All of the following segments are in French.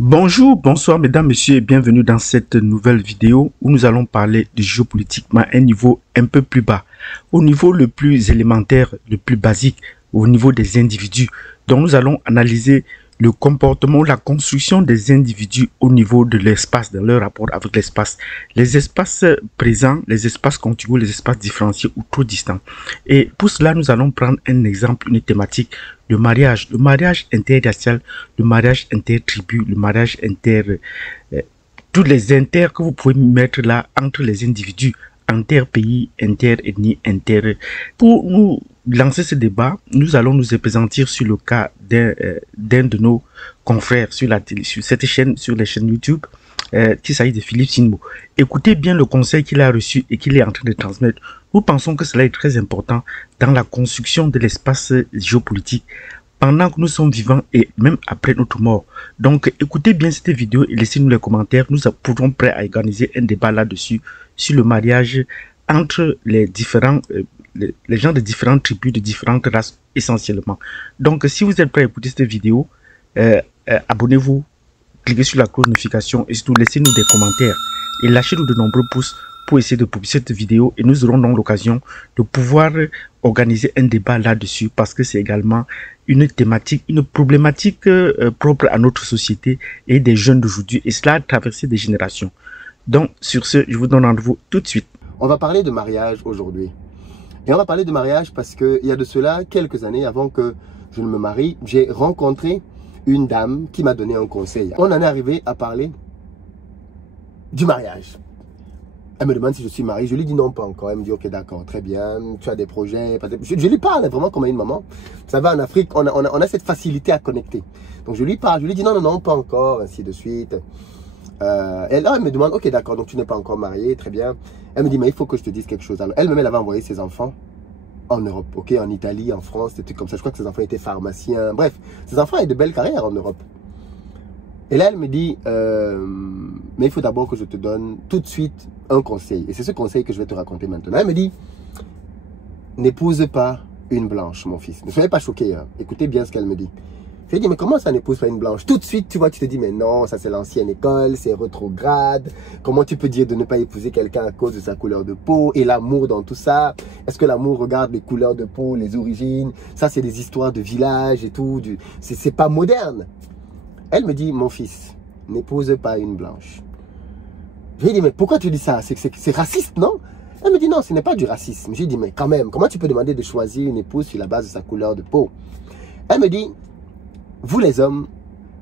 Bonjour, bonsoir mesdames, messieurs et bienvenue dans cette nouvelle vidéo où nous allons parler de géopolitique mais à un niveau un peu plus bas, au niveau le plus élémentaire, le plus basique, au niveau des individus. Donc nous allons analyser le comportement, la construction des individus au niveau de l'espace, dans leur rapport avec l'espace. Les espaces présents, les espaces contigus, les espaces différenciés ou trop distants. Et pour cela, nous allons prendre un exemple, une thématique, le mariage interracial, le mariage intertribu, le mariage tous les inter que vous pouvez mettre là entre les individus, inter-pays, inter-ethnie, inter. Pour nous lancer ce débat, nous allons nous appesantir sur le cas d'un de nos confrères sur la télé, sur cette chaîne, sur les chaînes YouTube, qui s'agit de Philippe Sinmo. Écoutez bien le conseil qu'il a reçu et qu'il est en train de transmettre. Nous pensons que cela est très important dans la construction de l'espace géopolitique pendant que nous sommes vivants et même après notre mort. Donc écoutez bien cette vidéo et laissez-nous les commentaires. Nous pourrons prêts à organiser un débat là-dessus sur le mariage entre les différents les gens de différentes tribus, de différentes races essentiellement. Donc si vous êtes prêts à écouter cette vidéo, abonnez-vous, cliquez sur la cloche de notification et surtout laissez-nous des commentaires et lâchez-nous de nombreux pouces pour essayer de publier cette vidéo et nous aurons donc l'occasion de pouvoir organiser un débat là-dessus parce que c'est également une thématique, une problématique propre à notre société et des jeunes d'aujourd'hui et cela a traversé des générations. Donc sur ce, je vous donne rendez-vous tout de suite. On va parler de mariage aujourd'hui. Et on va parler de mariage parce qu'il y a de cela quelques années avant que je ne me marie, j'ai rencontré une dame qui m'a donné un conseil. On en est arrivé à parler du mariage. Elle me demande si je suis marié. Je lui dis non, pas encore. Elle me dit ok, d'accord, très bien. Tu as des projets. Je lui parle vraiment comme une maman. Vous savez, en Afrique, on a cette facilité à connecter. Donc je lui parle. Je lui dis non, non, non, pas encore, ainsi de suite. Et là, elle me demande ok, d'accord, donc tu n'es pas encore marié, très bien. Elle me dit mais il faut que je te dise quelque chose. Alors, elle-même, elle avait envoyé ses enfants en Europe, ok, en Italie, en France, des trucs comme ça. Je crois que ses enfants étaient pharmaciens. Bref, ses enfants ont de belles carrières en Europe. Et là, elle me dit, mais il faut d'abord que je te donne tout de suite un conseil. Et c'est ce conseil que je vais te raconter maintenant. Elle me dit, n'épouse pas une blanche, mon fils. Ne soyez pas choqués, hein. Écoutez bien ce qu'elle me dit. Je lui dis, mais comment ça n'épouse pas une blanche? Tout de suite, tu vois, tu te dis, mais non, ça c'est l'ancienne école, c'est rétrograde. Comment tu peux dire de ne pas épouser quelqu'un à cause de sa couleur de peau et l'amour dans tout ça? Est-ce que l'amour regarde les couleurs de peau, les origines? Ça, c'est des histoires de village et tout. C'est pas moderne. Elle me dit, mon fils, n'épouse pas une blanche. Je lui ai dit, mais pourquoi tu dis ça? C'est raciste, non? Elle me dit, non, ce n'est pas du racisme. Je lui ai dit, mais quand même, comment tu peux demander de choisir une épouse sur la base de sa couleur de peau? Elle me dit, vous les hommes,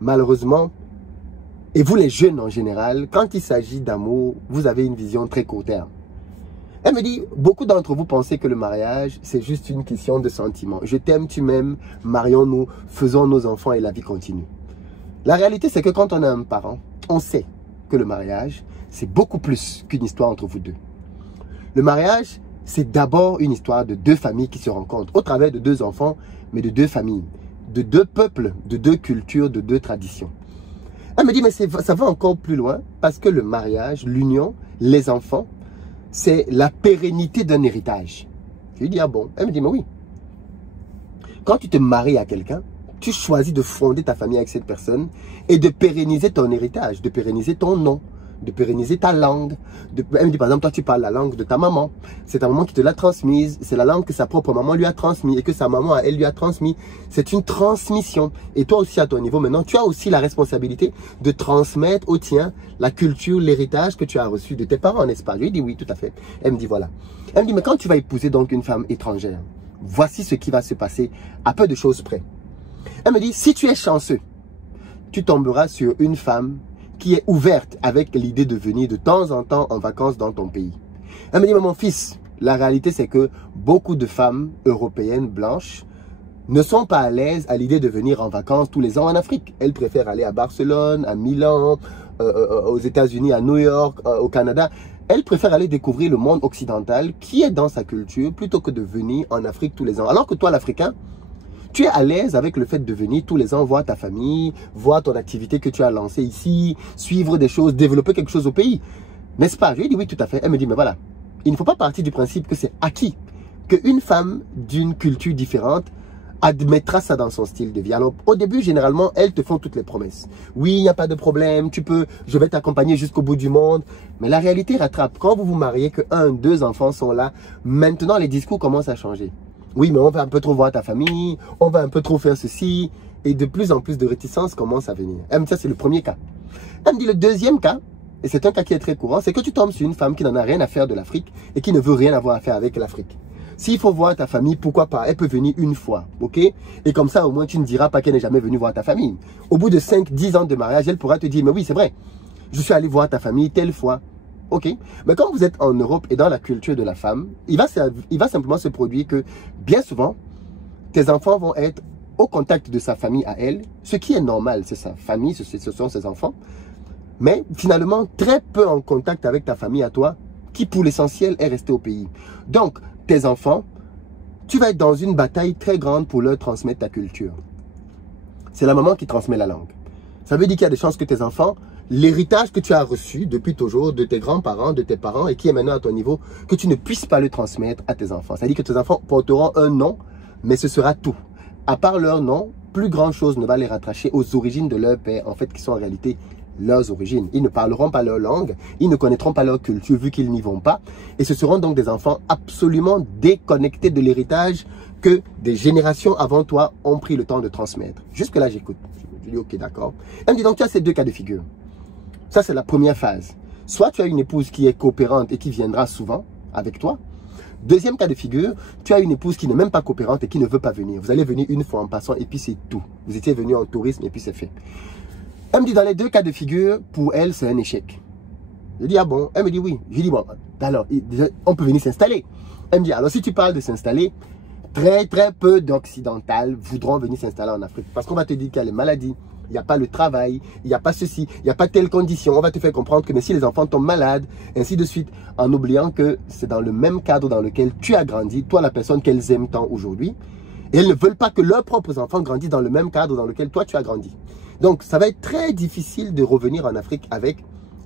malheureusement, et vous les jeunes en général, quand il s'agit d'amour, vous avez une vision très court terme. Elle me dit, beaucoup d'entre vous pensez que le mariage, c'est juste une question de sentiment. Je t'aime, tu m'aimes, marions-nous, faisons nos enfants et la vie continue. La réalité, c'est que quand on a un parent, on sait que le mariage, c'est beaucoup plus qu'une histoire entre vous deux. Le mariage, c'est d'abord une histoire de deux familles qui se rencontrent au travers de deux enfants, mais de deux familles, de deux peuples, de deux cultures, de deux traditions. Elle me dit, mais ça va encore plus loin parce que le mariage, l'union, les enfants, c'est la pérennité d'un héritage. Je lui dis, ah bon? Elle me dit, mais oui. Quand tu te maries à quelqu'un, tu choisis de fonder ta famille avec cette personne et de pérenniser ton héritage, de pérenniser ton nom, de pérenniser ta langue. Elle me dit, par exemple, toi, tu parles la langue de ta maman. C'est ta maman qui te l'a transmise. C'est la langue que sa propre maman lui a transmise et que sa maman, elle lui a transmis. C'est une transmission. Et toi aussi, à ton niveau, maintenant, tu as aussi la responsabilité de transmettre au tien la culture, l'héritage que tu as reçu de tes parents, n'est-ce pas? Je lui dis oui, tout à fait. Elle me dit, voilà. Elle me dit, mais quand tu vas épouser donc une femme étrangère, voici ce qui va se passer à peu de choses près. Elle me dit, si tu es chanceux, tu tomberas sur une femme qui est ouverte avec l'idée de venir de temps en temps en vacances dans ton pays. Elle me dit, mais mon fils, la réalité c'est que beaucoup de femmes européennes blanches ne sont pas à l'aise à l'idée de venir en vacances tous les ans en Afrique. Elles préfèrent aller à Barcelone, à Milan, aux États-Unis, à New York, au Canada. Elles préfèrent aller découvrir le monde occidental qui est dans sa culture plutôt que de venir en Afrique tous les ans. Alors que toi, l'Africain, tu es à l'aise avec le fait de venir tous les ans voir ta famille, voir ton activité que tu as lancée ici, suivre des choses, développer quelque chose au pays. N'est-ce pas? Je lui ai dit oui, tout à fait. Elle me dit, mais voilà, il ne faut pas partir du principe que c'est acquis qu'une femme d'une culture différente admettra ça dans son style de vie. Alors, au début, généralement, elles te font toutes les promesses. Oui, il n'y a pas de problème, je vais t'accompagner jusqu'au bout du monde. Mais la réalité rattrape. Quand vous vous mariez, que 1, 2 enfants sont là, maintenant, les discours commencent à changer. Oui, mais on va un peu trop voir ta famille, on va un peu trop faire ceci. Et de plus en plus de réticences commencent à venir. Elle me dit, ça, c'est le premier cas. Elle me dit, le deuxième cas, et c'est un cas qui est très courant, c'est que tu tombes sur une femme qui n'en a rien à faire de l'Afrique et qui ne veut rien avoir à faire avec l'Afrique. S'il faut voir ta famille, pourquoi pas? Elle peut venir une fois, ok? Et comme ça, au moins, tu ne diras pas qu'elle n'est jamais venue voir ta famille. Au bout de 5, 10 ans de mariage, elle pourra te dire, mais oui, c'est vrai, je suis allé voir ta famille telle fois, ok? Mais quand vous êtes en Europe et dans la culture de la femme, il va simplement se produire que, bien souvent, tes enfants vont être au contact de sa famille à elle, ce qui est normal, c'est sa famille, ce sont ses enfants, mais finalement, très peu en contact avec ta famille à toi, qui pour l'essentiel est restée au pays. Donc, tes enfants, tu vas être dans une bataille très grande pour leur transmettre ta culture. C'est la maman qui transmet la langue. Ça veut dire qu'il y a des chances que tes enfants, l'héritage que tu as reçu depuis toujours de tes grands-parents, de tes parents et qui est maintenant à ton niveau, que tu ne puisses pas le transmettre à tes enfants. C'est-à-dire que tes enfants porteront un nom, mais ce sera tout. À part leur nom, plus grand chose ne va les rattacher aux origines de leur père, en fait, qui sont en réalité leurs origines. Ils ne parleront pas leur langue, ils ne connaîtront pas leur culture vu qu'ils n'y vont pas. Et ce seront donc des enfants absolument déconnectés de l'héritage que des générations avant toi ont pris le temps de transmettre. Jusque là, j'écoute. Je dis, ok, d'accord. Elle me dit, donc tu as ces deux cas de figure. Ça, c'est la première phase. Soit tu as une épouse qui est coopérante et qui viendra souvent avec toi. Deuxième cas de figure, tu as une épouse qui n'est même pas coopérante et qui ne veut pas venir. Vous allez venir une fois en passant et puis c'est tout. Vous étiez venu en tourisme et puis c'est fait. Elle me dit, dans les deux cas de figure, pour elle, c'est un échec. Je dis, ah bon? Elle me dit, oui. Je dis, bon, alors, on peut venir s'installer. Elle me dit, alors si tu parles de s'installer, très peu d'occidentales voudront venir s'installer en Afrique. Parce qu'on va te dire qu'il y a les maladies, il n'y a pas le travail, il n'y a pas ceci, il n'y a pas telle condition. On va te faire comprendre que mais si les enfants tombent malades, ainsi de suite, en oubliant que c'est dans le même cadre dans lequel tu as grandi, toi la personne qu'elles aiment tant aujourd'hui. Et elles ne veulent pas que leurs propres enfants grandissent dans le même cadre dans lequel toi tu as grandi. Donc, ça va être très difficile de revenir en Afrique avec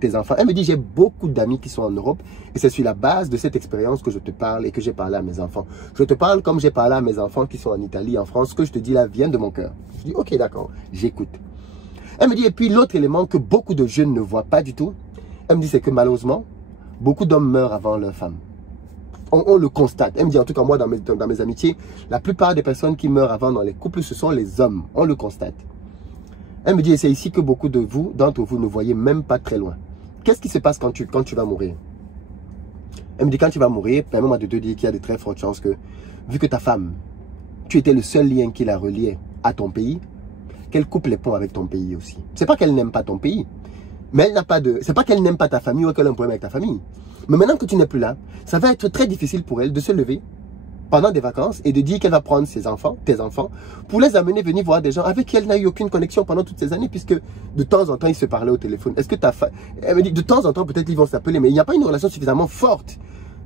tes enfants. Elle me dit, j'ai beaucoup d'amis qui sont en Europe et c'est sur la base de cette expérience que je te parle et que j'ai parlé à mes enfants. Je te parle comme j'ai parlé à mes enfants qui sont en Italie, en France. Ce que je te dis là vient de mon cœur. Je dis, ok, d'accord, j'écoute. Elle me dit, et puis l'autre élément que beaucoup de jeunes ne voient pas du tout, elle me dit, c'est que malheureusement, beaucoup d'hommes meurent avant leur femme. On le constate. Elle me dit, en tout cas, moi, dans mes amitiés, la plupart des personnes qui meurent avant dans les couples, ce sont les hommes. On le constate. Elle me dit, et c'est ici que beaucoup d'entre vous ne voyez même pas très loin. Qu'est-ce qui se passe quand tu vas mourir? Elle me dit, quand tu vas mourir, permets-moi de te dire qu'il y a de très fortes chances que, vu que ta femme, tu étais le seul lien qui la reliait à ton pays, qu'elle coupe les ponts avec ton pays aussi. C'est pas qu'elle n'aime pas ton pays, mais elle n'a pas de... C'est pas qu'elle n'aime pas ta famille ou qu'elle a un problème avec ta famille. Mais maintenant que tu n'es plus là, ça va être très difficile pour elle de se lever pendant des vacances et de dire qu'elle va prendre ses enfants, tes enfants, pour les amener venir voir des gens avec qui elle n'a eu aucune connexion pendant toutes ces années, puisque de temps en temps, ils se parlaient au téléphone. Est-ce que elle me dit, de temps en temps, peut-être ils vont s'appeler, mais il n'y a pas une relation suffisamment forte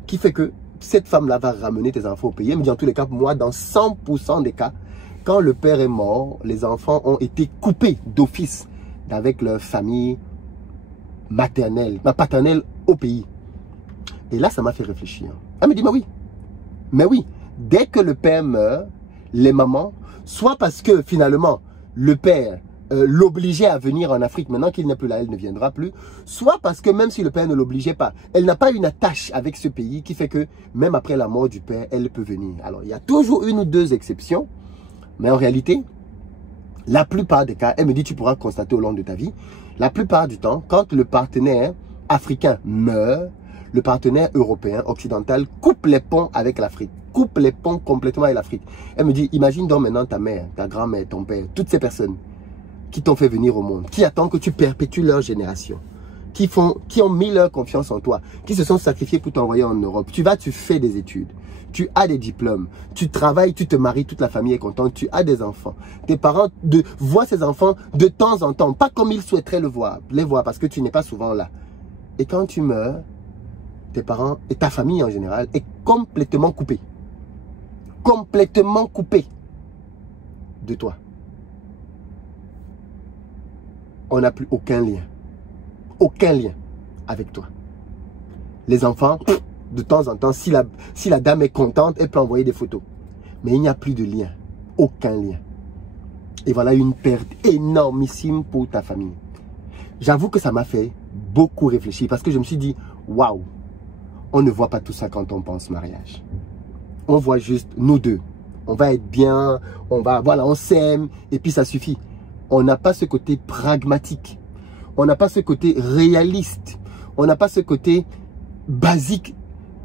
qui fait que cette femme-là va ramener tes enfants au pays. Elle me dit, en tous les cas, moi, dans 100% des cas, quand le père est mort, les enfants ont été coupés d'office avec leur famille maternelle, paternelle au pays. Et là, ça m'a fait réfléchir. Elle me dit, mais oui, dès que le père meurt, les mamans, soit parce que finalement, le père l'obligeait à venir en Afrique, maintenant qu'il n'est plus là, elle ne viendra plus, soit parce que même si le père ne l'obligeait pas, elle n'a pas une attache avec ce pays qui fait que même après la mort du père, elle peut venir. Alors, il y a toujours une ou deux exceptions, mais en réalité, la plupart des cas, elle me dit, tu pourras constater au long de ta vie, la plupart du temps, quand le partenaire africain meurt, le partenaire européen, occidental, coupe les ponts avec l'Afrique. Coupe les ponts complètement avec l'Afrique. Elle me dit, imagine donc maintenant ta mère, ta grand-mère, ton père, toutes ces personnes qui t'ont fait venir au monde, qui attendent que tu perpétues leur génération, qui ont mis leur confiance en toi, qui se sont sacrifiés pour t'envoyer en Europe. Tu fais des études, tu as des diplômes, tu travailles, tu te maries, toute la famille est contente, tu as des enfants. Tes parents voient ces enfants de temps en temps, pas comme ils souhaiteraient les voir parce que tu n'es pas souvent là. Et quand tu meurs, tes parents et ta famille en général est complètement coupée. Complètement coupée de toi. On n'a plus aucun lien. Aucun lien avec toi. Les enfants, de temps en temps, si la dame est contente, elle peut envoyer des photos. Mais il n'y a plus de lien. aucun lien. Et voilà une perte énormissime pour ta famille. J'avoue que ça m'a fait beaucoup réfléchir parce que je me suis dit, waouh, on ne voit pas tout ça quand on pense mariage. On voit juste nous deux. On va être bien, voilà, on s'aime et puis ça suffit. On n'a pas ce côté pragmatique. On n'a pas ce côté réaliste. On n'a pas ce côté basique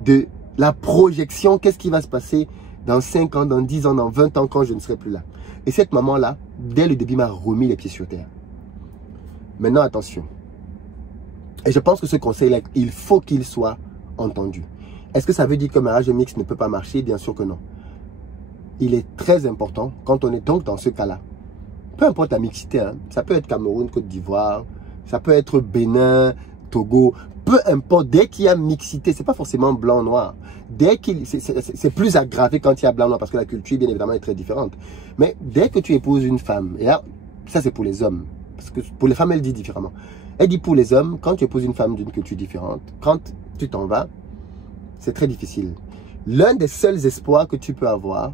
de la projection. Qu'est-ce qui va se passer dans 5 ans, dans 10 ans, dans 20 ans quand je ne serai plus là? Et cette maman-là, dès le début, m'a remis les pieds sur terre. Maintenant, attention. Et je pense que ce conseil-là, il faut qu'il soit entendu. Est-ce que ça veut dire que le mariage mixte ne peut pas marcher? Bien sûr que non. Il est très important, quand on est donc dans ce cas-là, peu importe la mixité, hein, ça peut être Cameroun, Côte d'Ivoire, ça peut être Bénin, Togo, peu importe, dès qu'il y a mixité, c'est pas forcément blanc-noir. C'est plus aggravé quand il y a blanc-noir, parce que la culture, bien évidemment, est très différente. Mais dès que tu épouses une femme, et là, ça c'est pour les hommes, parce que pour les femmes, elle dit différemment. Elle dit pour les hommes, quand tu épouses une femme d'une culture différente, quand tu t'en vas, c'est très difficile. L'un des seuls espoirs que tu peux avoir,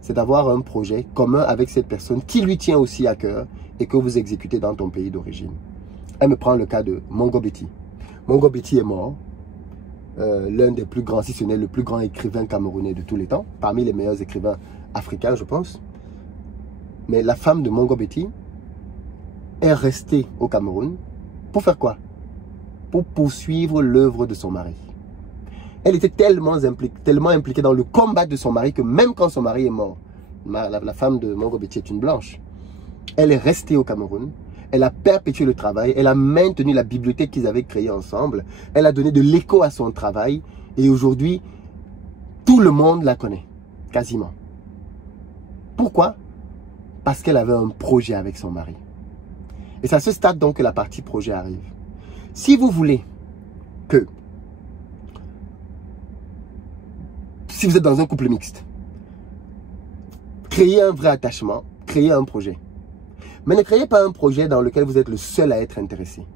c'est d'avoir un projet commun avec cette personne qui lui tient aussi à cœur et que vous exécutez dans ton pays d'origine. Elle me prend le cas de Mongo Betty. Mongo Betty est mort, l'un des plus grands, si ce n'est le plus grand écrivain camerounais de tous les temps, parmi les meilleurs écrivains africains, je pense. Mais la femme de Mongo Betty est restée au Cameroun pour faire quoi? Pour poursuivre l'œuvre de son mari. Elle était tellement impliquée dans le combat de son mari que même quand son mari est mort, la femme de Mongo Betty est une blanche. Elle est restée au Cameroun. Elle a perpétué le travail. Elle a maintenu la bibliothèque qu'ils avaient créée ensemble. Elle a donné de l'écho à son travail. Et aujourd'hui, tout le monde la connaît. Quasiment. Pourquoi? Parce qu'elle avait un projet avec son mari. Et c'est à ce stade donc que la partie projet arrive. Si vous voulez que, si vous êtes dans un couple mixte, créez un vrai attachement, créez un projet. Mais ne créez pas un projet dans lequel vous êtes le seul à être intéressé.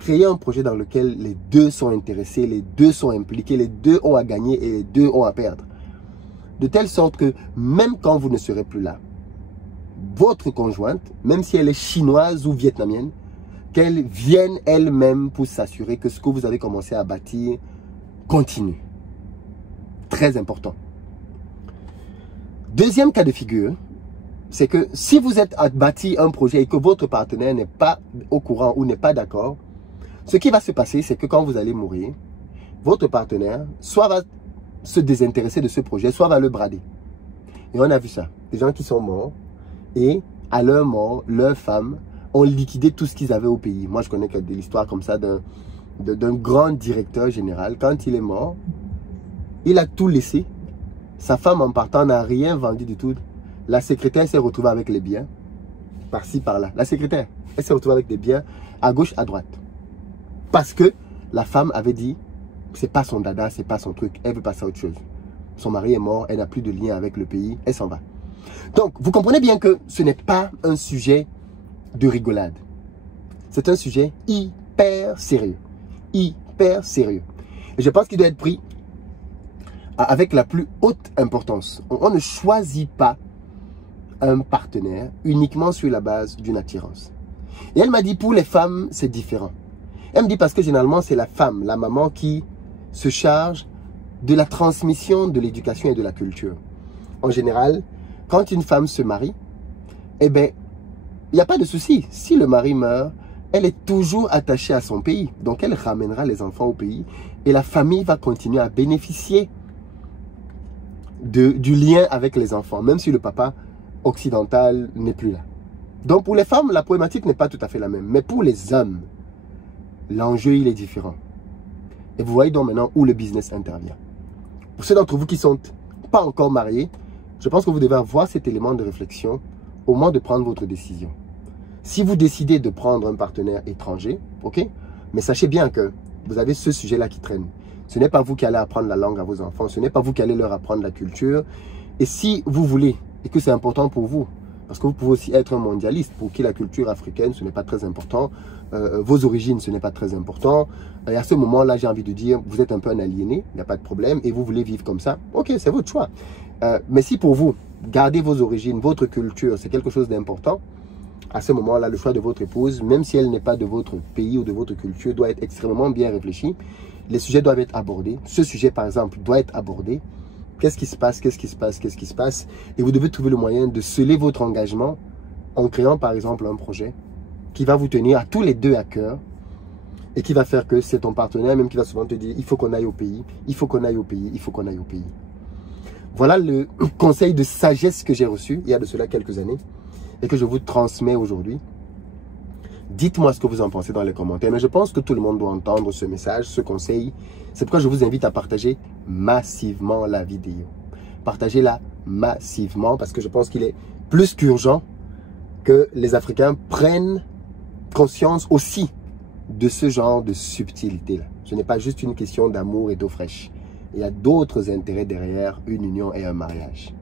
Créez un projet dans lequel les deux sont intéressés, les deux sont impliqués, les deux ont à gagner et les deux ont à perdre. De telle sorte que même quand vous ne serez plus là, votre conjointe, même si elle est chinoise ou vietnamienne, qu'elle vienne elle-même pour s'assurer que ce que vous avez commencé à bâtir continue. Très important. Deuxième cas de figure, c'est que si vous êtes à bâtir un projet et que votre partenaire n'est pas au courant ou n'est pas d'accord, ce qui va se passer, c'est que quand vous allez mourir, votre partenaire soit va se désintéresser de ce projet, soit va le brader. Et on a vu ça. Des gens qui sont morts et à leur mort, leurs femmes ont liquidé tout ce qu'ils avaient au pays. Moi, je connais de l'histoire comme ça d'un grand directeur général. Quand il est mort, il a tout laissé. Sa femme, en partant, n'a rien vendu du tout. La secrétaire s'est retrouvée avec les biens, par-ci, par-là. La secrétaire, elle s'est retrouvée avec des biens à gauche, à droite. Parce que la femme avait dit, c'est pas son dada, c'est pas son truc, elle veut passer à autre chose. Son mari est mort, elle n'a plus de lien avec le pays, elle s'en va. Donc, vous comprenez bien que ce n'est pas un sujet de rigolade. C'est un sujet hyper sérieux. Hyper sérieux. Et je pense qu'il doit être pris avec la plus haute importance. On ne choisit pas un partenaire uniquement sur la base d'une attirance. Et elle m'a dit, pour les femmes, c'est différent. Elle me dit parce que généralement, c'est la femme, la maman qui se charge de la transmission de l'éducation et de la culture. En général, quand une femme se marie, eh bien, il n'y a pas de souci. Si le mari meurt, elle est toujours attachée à son pays. Donc, elle ramènera les enfants au pays et la famille va continuer à bénéficier du lien avec les enfants, même si le papa occidental n'est plus là. Donc, pour les femmes, la problématique n'est pas tout à fait la même. Mais pour les hommes, l'enjeu, il est différent. Et vous voyez donc maintenant où le business intervient. Pour ceux d'entre vous qui ne sont pas encore mariés, je pense que vous devez avoir cet élément de réflexion au moment de prendre votre décision. Si vous décidez de prendre un partenaire étranger, ok, mais sachez bien que vous avez ce sujet-là qui traîne. Ce n'est pas vous qui allez apprendre la langue à vos enfants, ce n'est pas vous qui allez leur apprendre la culture. Et si vous voulez, et que c'est important pour vous, parce que vous pouvez aussi être un mondialiste, pour qui la culture africaine, ce n'est pas très important, vos origines, ce n'est pas très important. Et à ce moment-là, j'ai envie de dire, vous êtes un peu un aliéné, il n'y a pas de problème, et vous voulez vivre comme ça, ok, c'est votre choix. Mais si pour vous, gardez vos origines, votre culture, c'est quelque chose d'important. À ce moment-là, le choix de votre épouse, même si elle n'est pas de votre pays ou de votre culture, doit être extrêmement bien réfléchi. Les sujets doivent être abordés. Ce sujet, par exemple, doit être abordé. Qu'est-ce qui se passe? Qu'est-ce qui se passe? Qu'est-ce qui se passe? Et vous devez trouver le moyen de sceller votre engagement en créant, par exemple, un projet qui va vous tenir à tous les deux à cœur et qui va faire que c'est ton partenaire même qui va souvent te dire il faut qu'on aille au pays, il faut qu'on aille au pays, il faut qu'on aille au pays. Voilà le conseil de sagesse que j'ai reçu il y a de cela quelques années et que je vous transmets aujourd'hui. Dites-moi ce que vous en pensez dans les commentaires, mais je pense que tout le monde doit entendre ce message, ce conseil. C'est pourquoi je vous invite à partager massivement la vidéo. Partagez-la massivement parce que je pense qu'il est plus qu'urgent que les Africains prennent conscience aussi de ce genre de subtilité-là. Ce n'est pas juste une question d'amour et d'eau fraîche. Il y a d'autres intérêts derrière une union et un mariage.